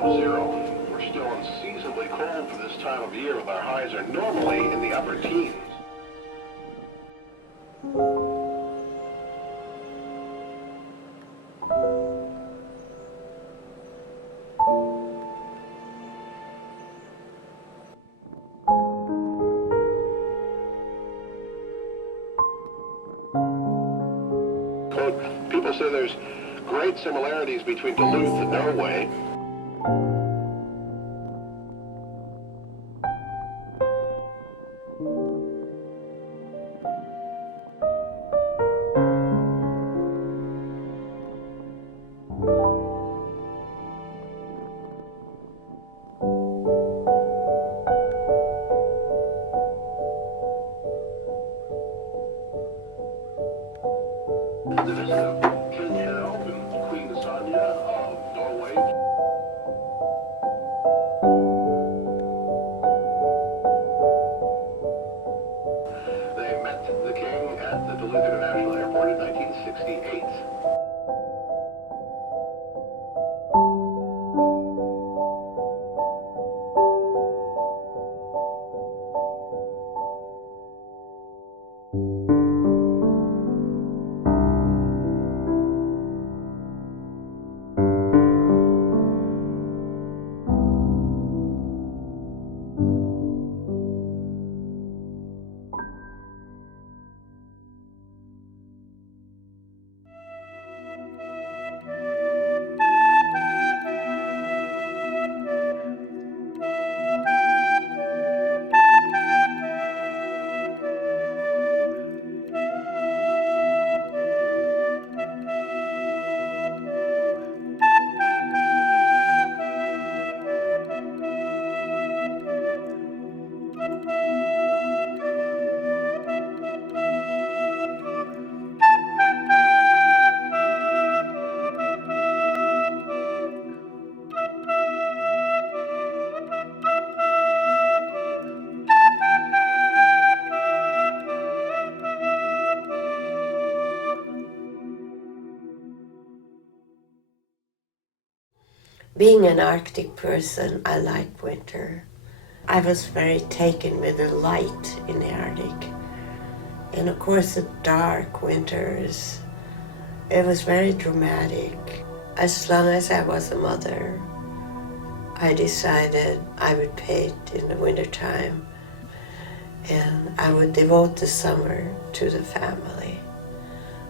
below zero. We're still unseasonably cold for this time of year, with our highs are normally in the upper teens. People say there's great similarities between Duluth and Norway. The visit of King Harald and Queen Sonja of Norway. They met the king at the Duluth International Airport in 1968. Being an Arctic person, I like winter. I was very taken with the light in the Arctic. And of course the dark winters, it was very dramatic. As long as I was a mother, I decided I would paint in the wintertime and I would devote the summer to the family.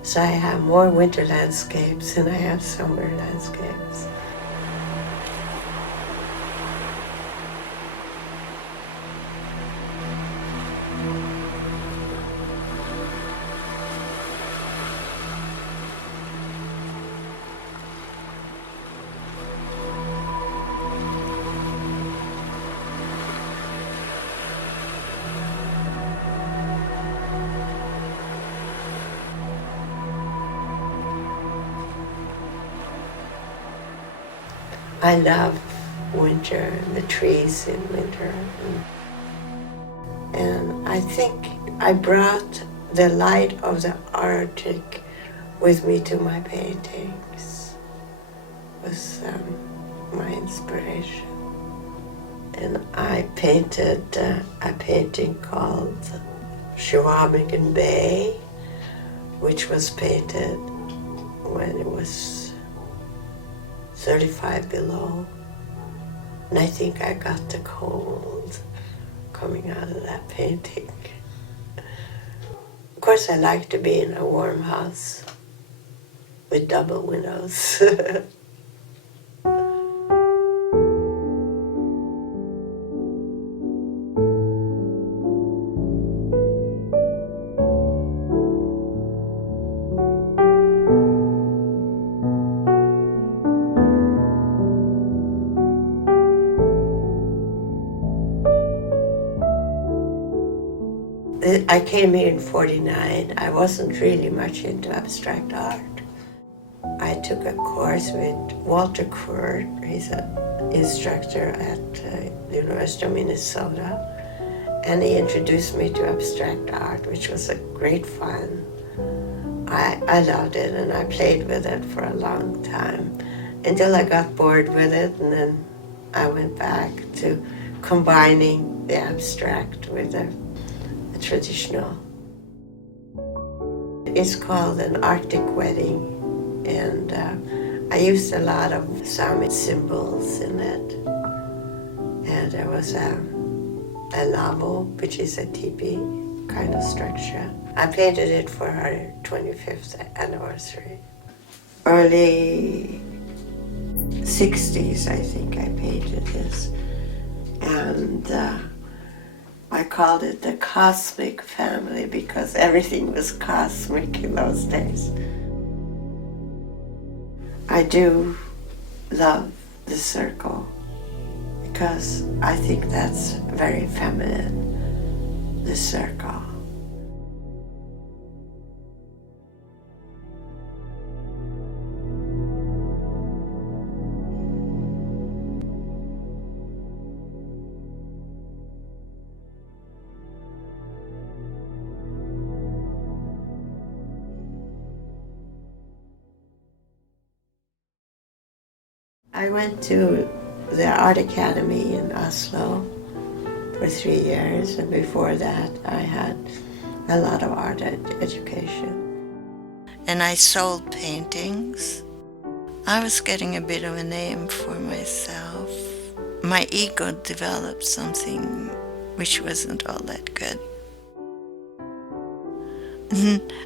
So I have more winter landscapes than I have summer landscapes. I love winter, the trees in winter. And I think I brought the light of the Arctic with me to my paintings. It was my inspiration. And I painted a painting called Sami Bay, which was painted when it was 35 below. And I think I got the cold coming out of that painting. Of course, I like to be in a warm house with double windows. I came here in '49. I wasn't really much into abstract art. I took a course with Walter Kurt. He's an instructor at the University of Minnesota. And he introduced me to abstract art, which was a great fun. I loved it and I played with it for a long time until I got bored with it, and then I went back to combining the abstract with the traditional. It's called an Arctic wedding, and I used a lot of Sami symbols in it. And there was a lavo, which is a teepee kind of structure. I painted it for her 25th anniversary. Early 60s, I think I painted this. And I called it the cosmic family because everything was cosmic in those days. I do love the circle because I think that's very feminine, the circle. I went to the Art Academy in Oslo for 3 years, and before that I had a lot of art education. And I sold paintings. I was getting a bit of a name for myself. My ego developed something which wasn't all that good.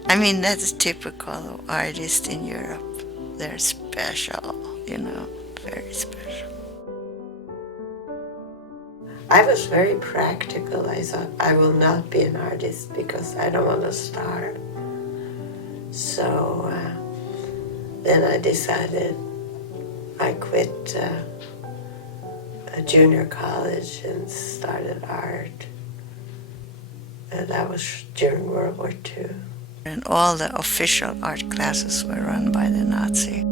I mean, that's typical of artists in Europe. They're special, you know, very special. I was very practical. I thought I will not be an artist because I don't want to starve. So then I decided I quit a junior college and started art. And that was during World War II. And all the official art classes were run by the Nazi.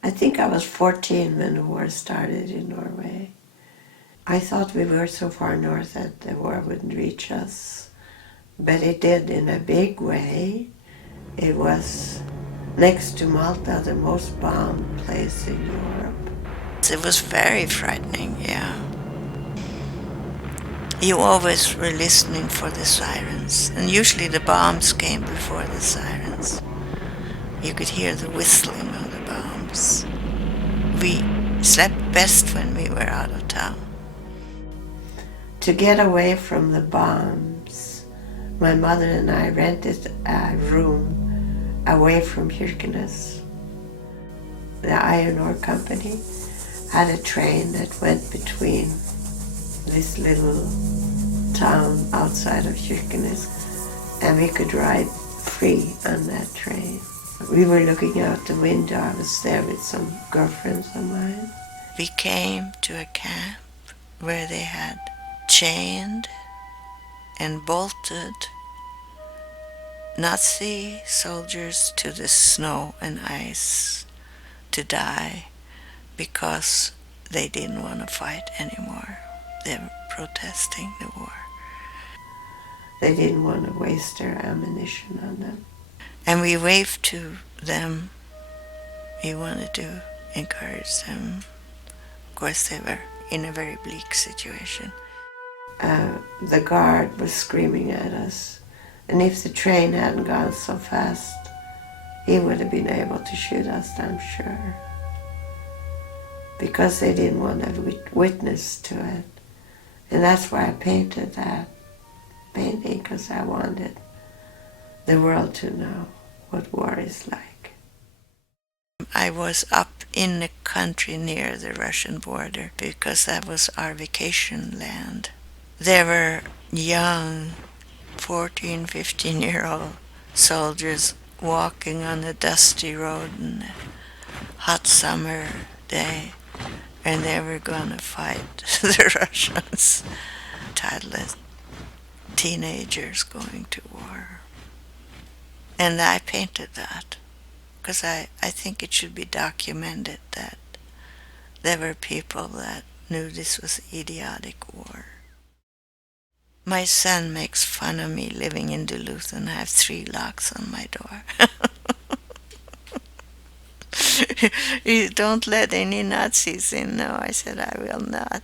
I think I was 14 when the war started in Norway. I thought we were so far north that the war wouldn't reach us, but it did in a big way. It was, next to Malta, the most bombed place in Europe. It was very frightening, yeah. You always were listening for the sirens, and usually the bombs came before the sirens. You could hear the whistling of the bombs. We slept best when we were out of town. To get away from the bombs, my mother and I rented a room away from Kirkenes. The iron ore company had a train that went between this little town outside of Kirkenes, and we could ride free on that train. We were looking out the window. I was there with some girlfriends of mine. We came to a camp where they had chained and bolted Nazi soldiers to the snow and ice to die because they didn't want to fight anymore. They were protesting the war. They didn't want to waste their ammunition on them. And we waved to them. We wanted to encourage them. Of course, they were in a very bleak situation. The guard was screaming at us. And if the train hadn't gone so fast, he would have been able to shoot us, I'm sure. Because they didn't want to witness to it. And that's why I painted that painting, because I wanted the world to know what war is like. I was up in the country near the Russian border because that was our vacation land. There were young 14, 15-year-old soldiers walking on a dusty road in a hot summer day, and they were going to fight the Russians. Titled Teenagers Going to War. And I painted that because I think it should be documented that there were people that knew this was idiotic war. My son makes fun of me living in Duluth and I have 3 locks on my door. You don't let any Nazis in. No, I said, I will not.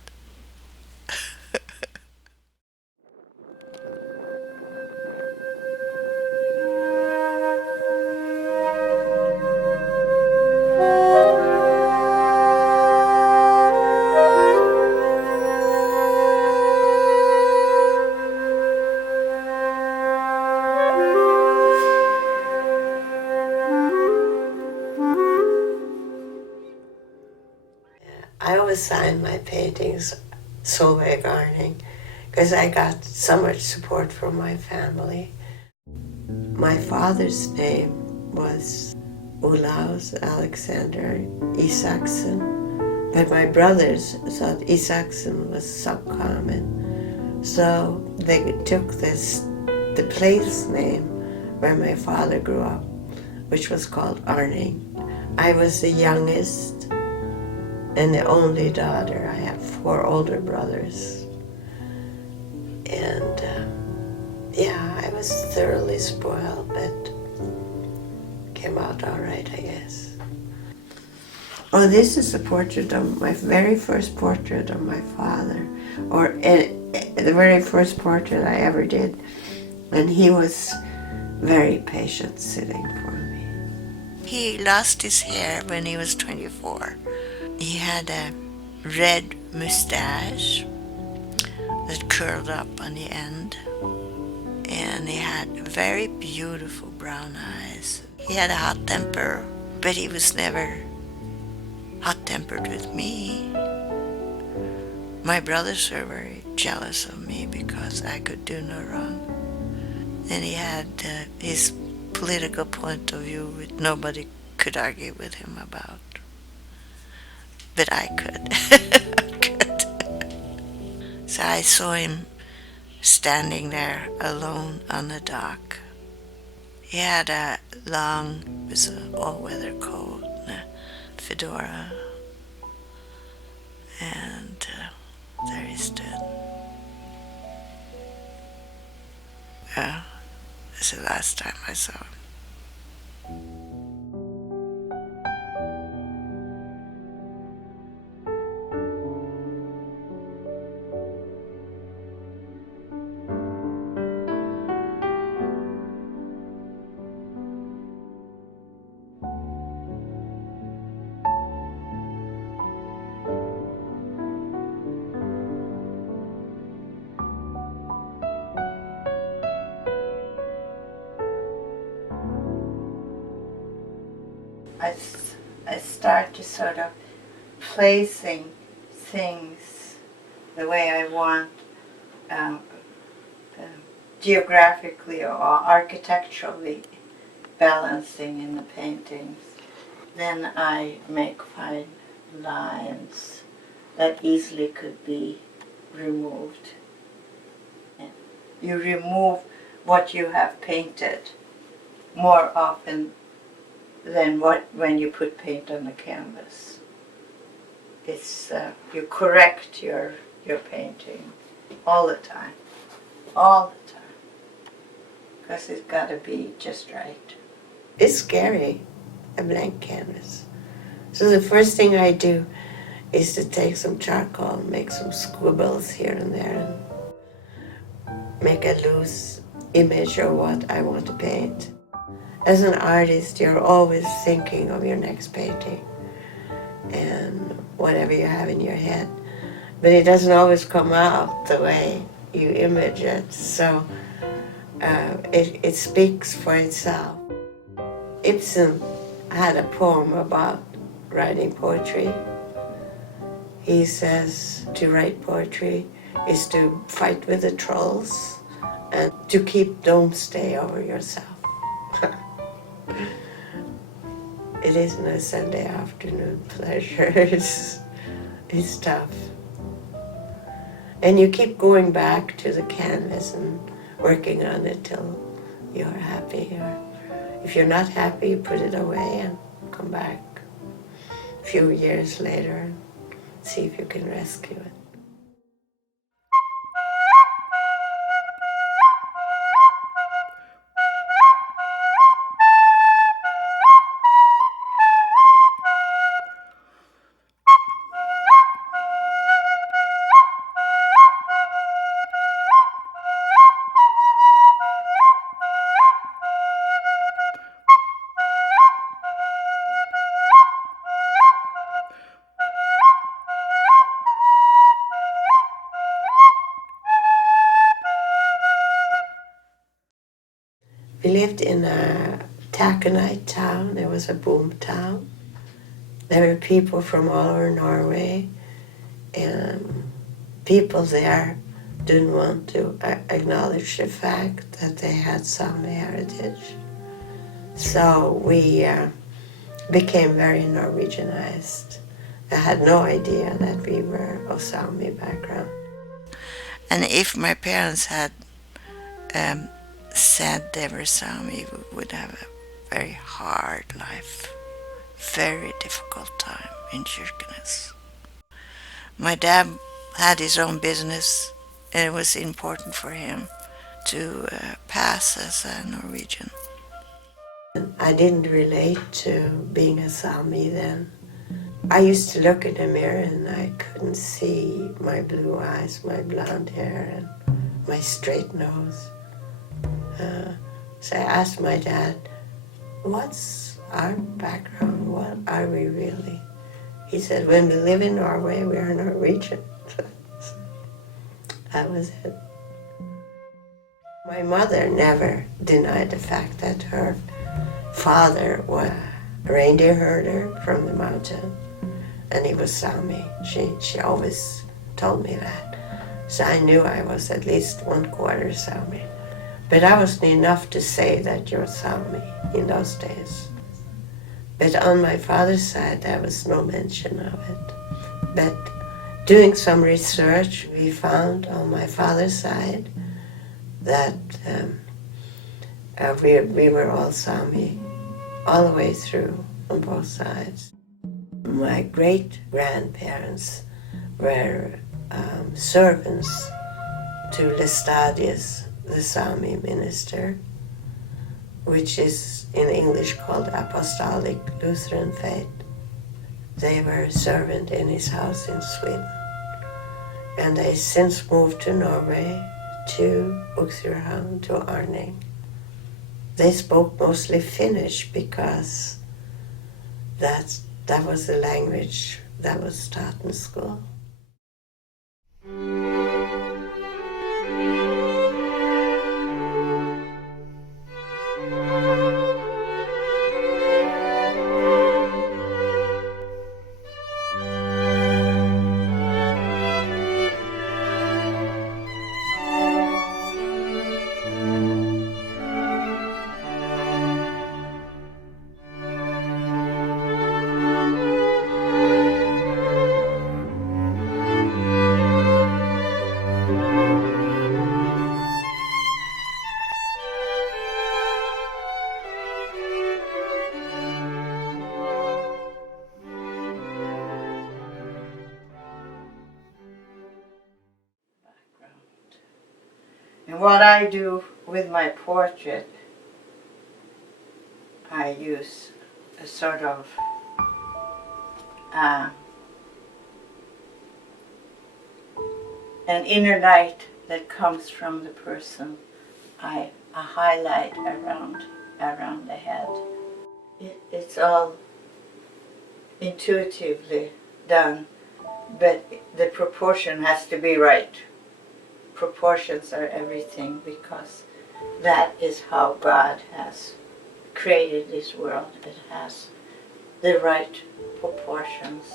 I always sign my paintings Solveig Arneng because I got so much support from my family. My father's name was Olaus Alexander Isaacson, but my brothers thought Isaacson was so common. So they took the place name where my father grew up, which was called Arneng. I was the youngest and the only daughter. I have 4 older brothers. And yeah, I was thoroughly spoiled, but came out all right, I guess. Oh, this is a portrait of my very first portrait of my father, or the very first portrait I ever did. And he was very patient sitting for me. He lost his hair when he was 24. He had a red mustache that curled up on the end, and he had very beautiful brown eyes. He had a hot temper, but he was never hot-tempered with me. My brothers were very jealous of me because I could do no wrong. And he had his political point of view which nobody could argue with him about. But I could. So I saw him standing there alone on the dock. He had a long, it was an all-weather coat and a fedora. And there he stood. Well, that's the last time I saw him. I start to sort of placing things the way I want, geographically or architecturally balancing in the paintings. Then I make fine lines that easily could be removed. And you remove what you have painted more often than when you put paint on the canvas. It's you correct your painting all the time, because it's got to be just right. It's scary, a blank canvas. So the first thing I do is to take some charcoal, make some scribbles here and there, and make a loose image of what I want to paint. As an artist, you're always thinking of your next painting and whatever you have in your head. But it doesn't always come out the way you image it, so it speaks for itself. Ibsen had a poem about writing poetry. He says to write poetry is to fight with the trolls and to keep Domesday over yourself. It isn't a Sunday afternoon pleasure. It's tough. And you keep going back to the canvas and working on it till you're happy. Or if you're not happy, you put it away and come back a few years later. see if you can rescue it. We lived in a taconite town. It was a boom town. There were people from all over Norway, and people there didn't want to acknowledge the fact that they had Sami heritage. So we became very Norwegianized. I had no idea that we were of Sami background. And if my parents had said they were Sami, we would have a very hard life, very difficult time in Kirkenes. My dad had his own business, and it was important for him to pass as a Norwegian. I didn't relate to being a Sami then. I used to look in the mirror and I couldn't see my blue eyes, my blonde hair, and my straight nose. So I asked my dad, what's our background? What are we really? He said, when we live in Norway, we are Norwegian. That was it. My mother never denied the fact that her father was a reindeer herder from the mountain, and he was Sami. She always told me that. So I knew I was at least 1/4 Sami. But I wasn't enough to say that you're Sami in those days. But on my father's side, there was no mention of it. But doing some research, we found on my father's side that we were all Sami, all the way through on both sides. My great-grandparents were servants to Lestadius, the Sami minister, which is in English called Apostolic Lutheran Faith. They were a servant in his house in Sweden. And they since moved to Norway, to Uxierhamn, to Arneng. They spoke mostly Finnish because that was the language that was taught in school. And what I do with my portrait, I use a sort of an inner light that comes from the person. I highlight around the head. It's all intuitively done, but the proportion has to be right. Proportions are everything, because that is how God has created this world. It has the right proportions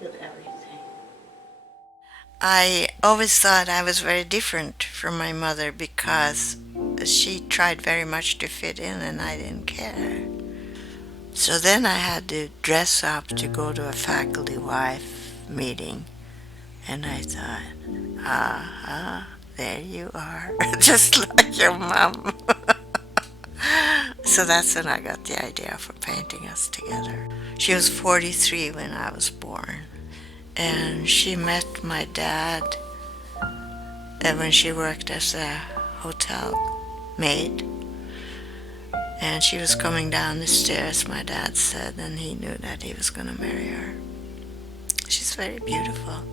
with everything. I always thought I was very different from my mother because she tried very much to fit in and I didn't care. So then I had to dress up to go to a faculty wife meeting, and I thought, there you are, just like your mom. So that's when I got the idea for painting us together. She was 43 when I was born, and she met my dad when she worked as a hotel maid. And she was coming down the stairs, my dad said, and he knew that he was going to marry her. She's very beautiful.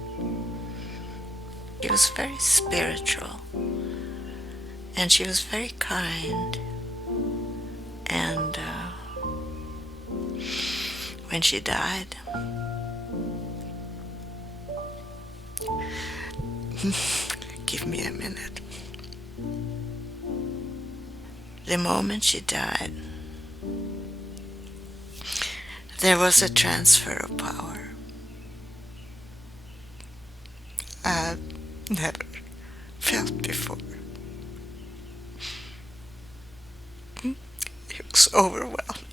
She was very spiritual. And she was very kind. And when she died, give me a minute. The moment she died, there was a transfer of power. I've never felt before. It was overwhelming.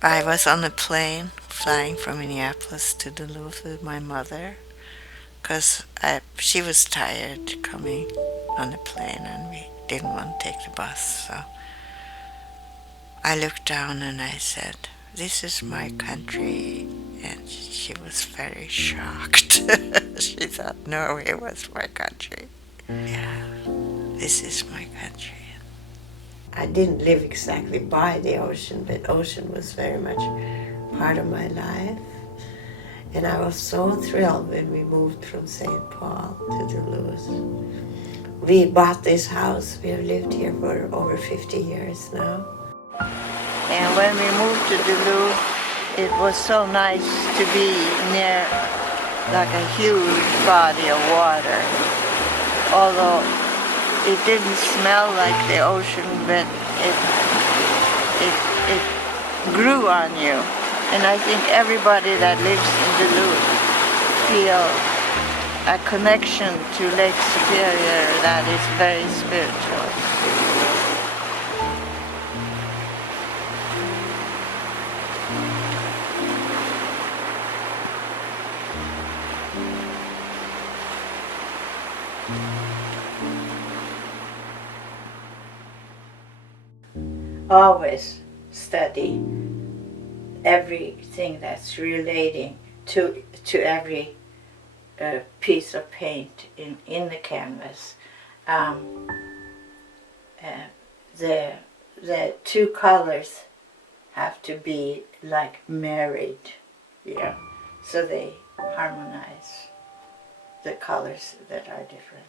I was on a plane flying from Minneapolis to Duluth with my mother because she was tired coming on the plane and we didn't want to take the bus. So I looked down and I said, "This is my country." And she was very shocked. She thought Norway was my country. Yeah, this is my country. I didn't live exactly by the ocean, but ocean was very much part of my life. And I was so thrilled when we moved from St. Paul to Duluth. We bought this house. We have lived here for over 50 years now. And when we moved to Duluth, it was so nice to be near like a huge body of water. Although it didn't smell like the ocean, but it grew on you. And I think everybody that lives in Duluth feel a connection to Lake Superior that is very spiritual. Always study everything that's relating to every piece of paint in the canvas. The two colors have to be like married, yeah, so they harmonize the colors that are different.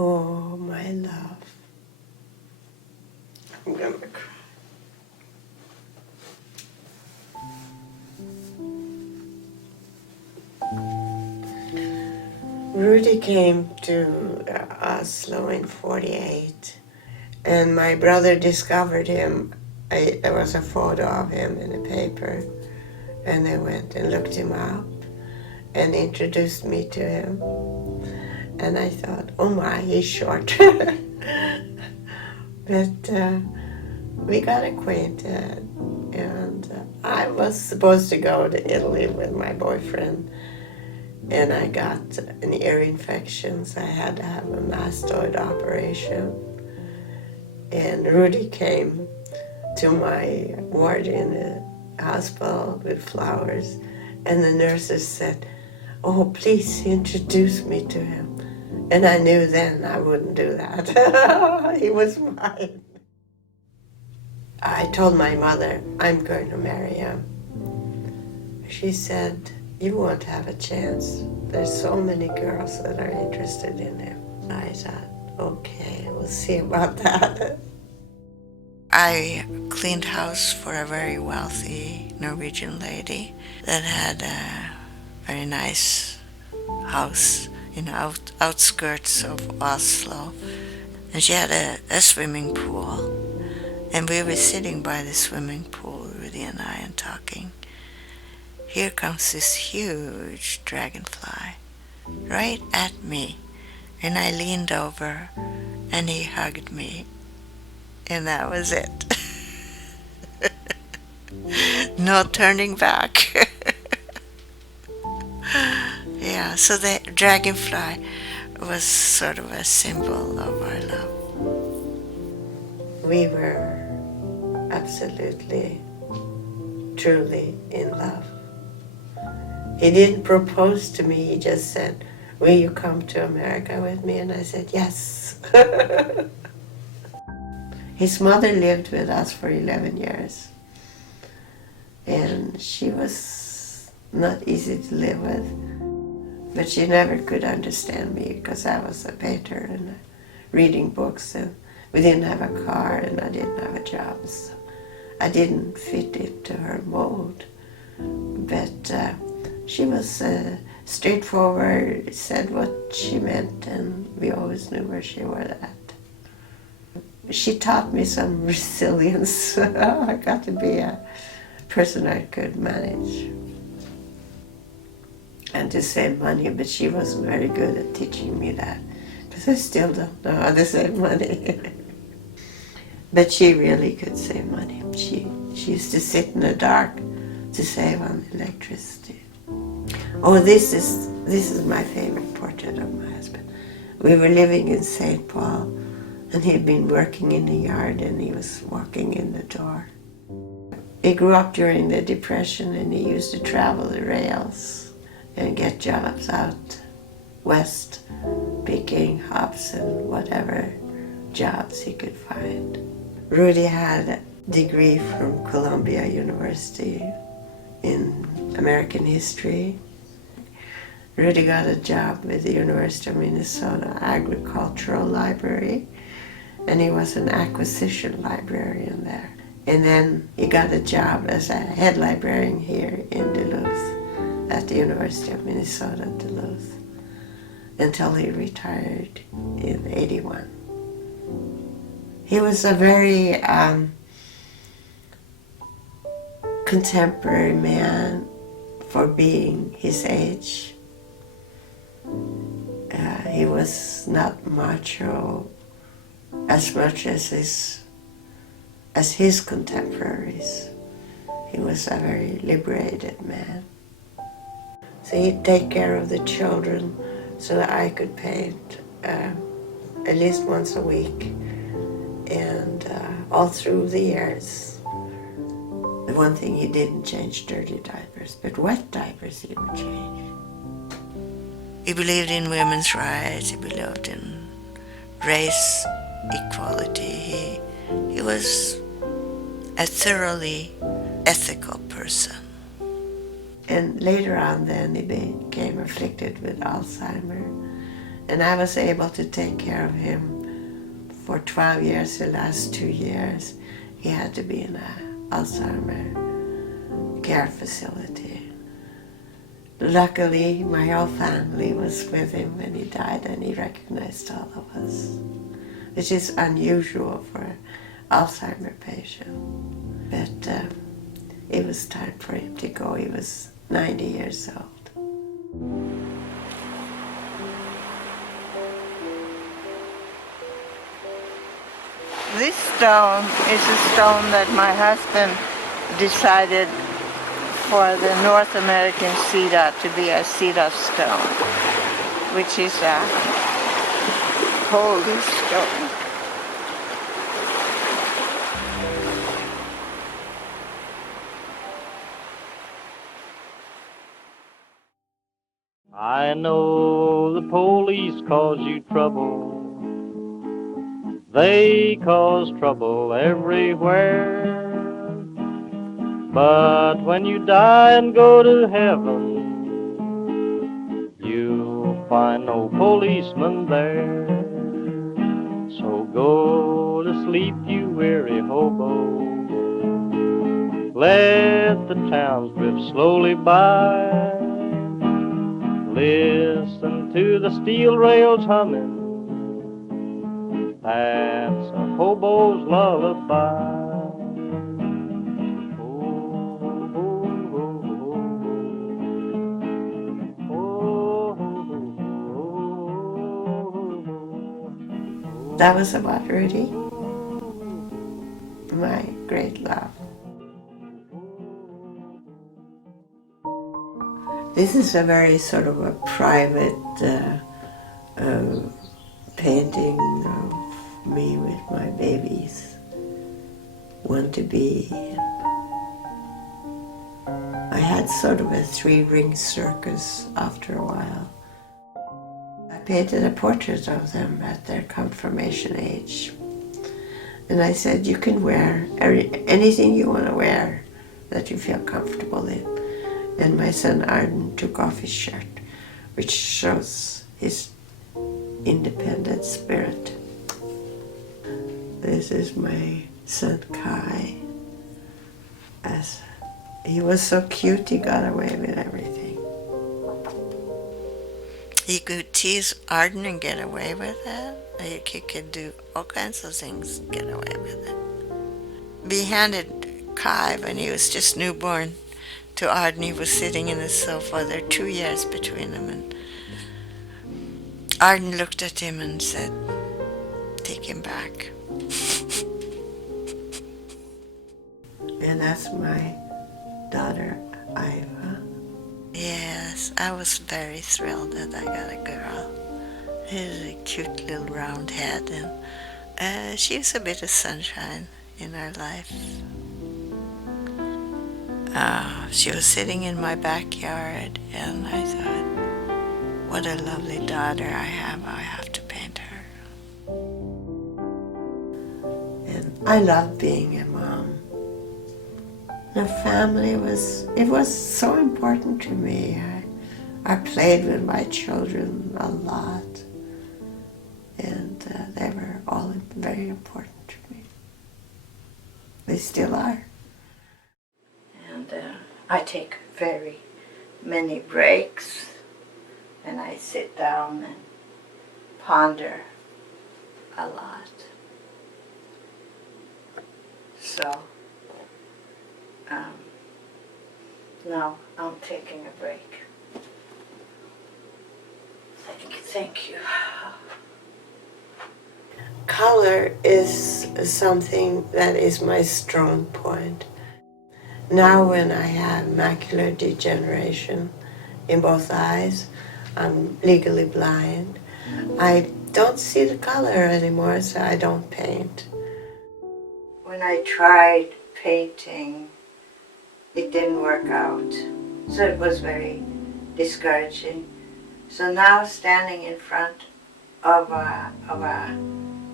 Oh, my love. I'm gonna cry. Rudy came to Oslo in 48, and my brother discovered him. There was a photo of him in the paper, and they went and looked him up and introduced me to him. And I thought, oh my, he's short. But we got acquainted, and I was supposed to go to Italy with my boyfriend, and I got an ear infection, so I had to have a mastoid operation. And Rudy came to my ward in the hospital with flowers, and the nurses said, "Oh, please introduce me to him." And I knew then I wouldn't do that. He was mine. I told my mother, I'm going to marry him. She said, you won't have a chance. There's so many girls that are interested in him. I thought, Okay, we'll see about that. I cleaned house for a very wealthy Norwegian lady that had a very nice house in the outskirts of Oslo. And she had a swimming pool. And we were sitting by the swimming pool, Rudy and I, and talking. Here comes this huge dragonfly right at me. And I leaned over and he hugged me. And that was it. No turning back. Yeah, so the dragonfly was sort of a symbol of our love. We were absolutely, truly in love. He didn't propose to me, he just said, will you come to America with me? And I said, yes. His mother lived with us for 11 years. And she was not easy to live with. But she never could understand me because I was a painter and reading books, and we didn't have a car and I didn't have a job. So I didn't fit into her mold. But she was straightforward, said what she meant, and we always knew where she was at. She taught me some resilience. I got to be a person I could manage and to save money, but she wasn't very good at teaching me that because I still don't know how to save money. But she really could save money. She used to sit in the dark to save on electricity. Oh, this is my favorite portrait of my husband. We were living in St. Paul, and he'd been working in the yard, and he was walking in the door. He grew up during the Depression, and he used to travel the rails and get jobs out west, picking hops and whatever jobs he could find. Rudy had a degree from Columbia University in American history. Rudy got a job with the University of Minnesota Agricultural Library, and he was an acquisition librarian there. And then he got a job as a head librarian here in Duluth at the University of Minnesota, Duluth, until he retired in '81. He was a very contemporary man for being his age. He was not macho as much as his contemporaries. He was a very liberated man. So he'd take care of the children so that I could paint at least once a week. And all through the years, the one thing he didn't change dirty diapers, but wet diapers he would change. He believed in women's rights, he believed in race equality. He was a thoroughly ethical person. And later on then he became afflicted with Alzheimer's, and I was able to take care of him for 12 years. The last 2 years he had to be in an Alzheimer's care facility. Luckily, my whole family was with him when he died, and he recognized all of us, which is unusual for an Alzheimer's patient. But it was time for him to go. He was 90 years old. This stone is a stone that my husband decided for the North American cedar to be a cedar stone, which is a holy stone. I know the police cause you trouble. They cause trouble everywhere. But when you die and go to heaven, you'll find no policeman there. go to sleep, you weary hobo. Let the towns drift slowly by. Listen to the steel rails humming. That's a hobo's lullaby. That was about Rudy, my great love. This is a very sort of a private painting of me with my babies. Want to be. I had sort of a 3-ring circus after a while. I painted a portrait of them at their confirmation age. And I said, you can wear anything you want to wear that you feel comfortable in. And my son Arden took off his shirt, which shows his independent spirit. This is my son Kai. As he was so cute, he got away with everything. You could tease Arden and get away with it. You could do all kinds of things and get away with it. We handed Kai, when he was just newborn, to Arden. He was sitting in the sofa. There are 2 years between them. And Arden looked at him and said, take him back. And that's my daughter, Iva. Yes, I was very thrilled that I got a girl. She has a cute little round head, and she was a bit of sunshine in our life. She was sitting in my backyard, and I thought, what a lovely daughter I have to paint her. And I love being a mom. The family was so important to me. I played with my children a lot, and they were all very important to me. They still are. And I take very many breaks, and I sit down and ponder a lot. So now I'm taking a break. Thank you. Color is something that is my strong point. Now when I have macular degeneration in both eyes, I'm legally blind, I don't see the color anymore, so I don't paint. When I tried painting, it didn't work out, so it was very discouraging. So now standing in front of a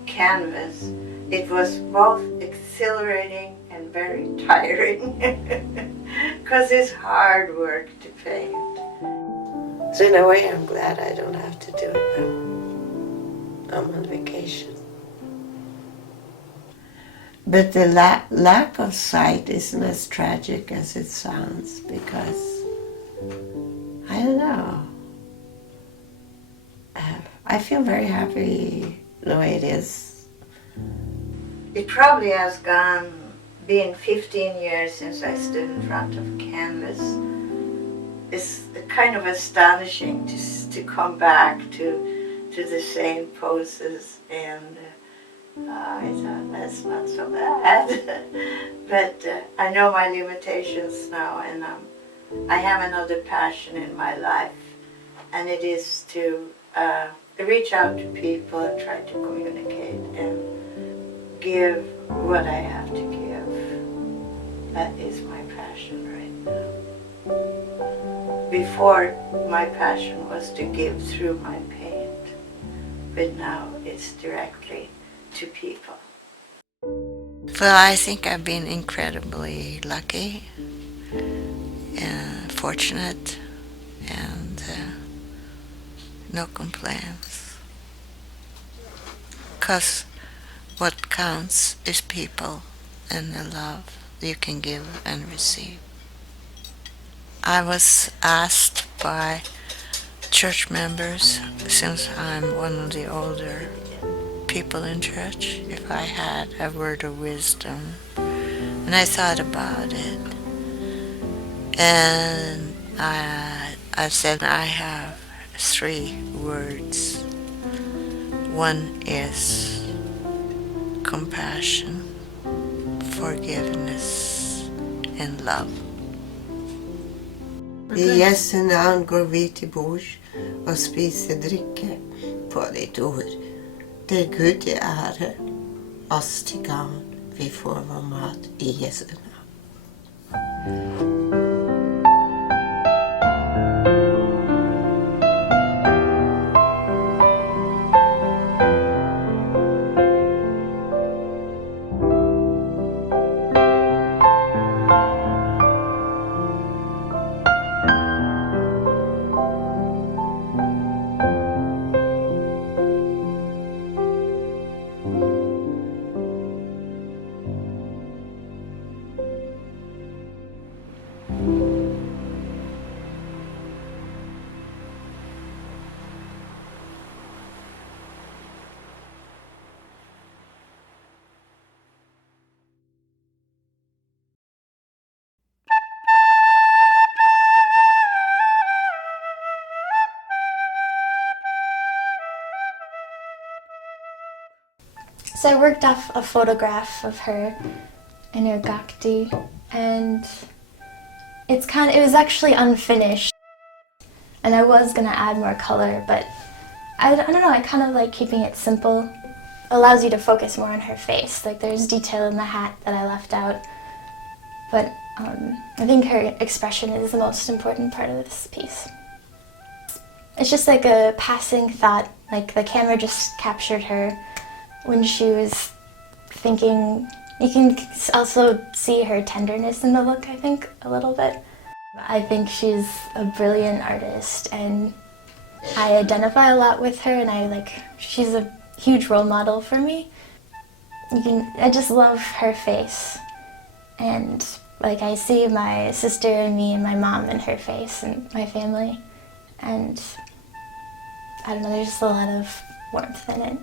canvas, it was both exhilarating and very tiring because it's hard work to paint. So in a way I'm glad I don't have to do it now. I'm on vacation. But the lack of sight isn't as tragic as it sounds, because, I don't know, I feel very happy the way it is. It probably has been 15 years since I stood in front of a canvas. It's kind of astonishing to come back to the same poses, and I thought, that's not so bad. But I know my limitations now, and I have another passion in my life, and it is to reach out to people and try to communicate and give what I have to give. That is my passion right now. Before, my passion was to give through my paint, but now it's directly to people. Well, I think I've been incredibly lucky and fortunate, and no complaints. Because counts is people and the love you can give and receive. I was asked by church members, since I'm one of the older people in church, if I had a word of wisdom. And I thought about it. And I said I have 3 words. One is compassion, forgiveness, and love. I Jesu namn går vi till bords och spiser drycke på ditt ord. Det är Gud till ära, oss till gagn. Vi får vår mat i Jesu namn. So I worked off a photograph of her in her gakti, and it was actually unfinished. And I was gonna add more color, but I don't know, I kind of like keeping it simple. Allows you to focus more on her face. Like there's detail in the hat that I left out. But I think her expression is the most important part of this piece. It's just like a passing thought, like the camera just captured her when she was thinking. You can also see her tenderness in the look, I think, a little bit. I think she's a brilliant artist, and I identify a lot with her, and she's a huge role model for me. I just love her face, and I see my sister and me and my mom in her face and my family, and I don't know, there's just a lot of warmth in it.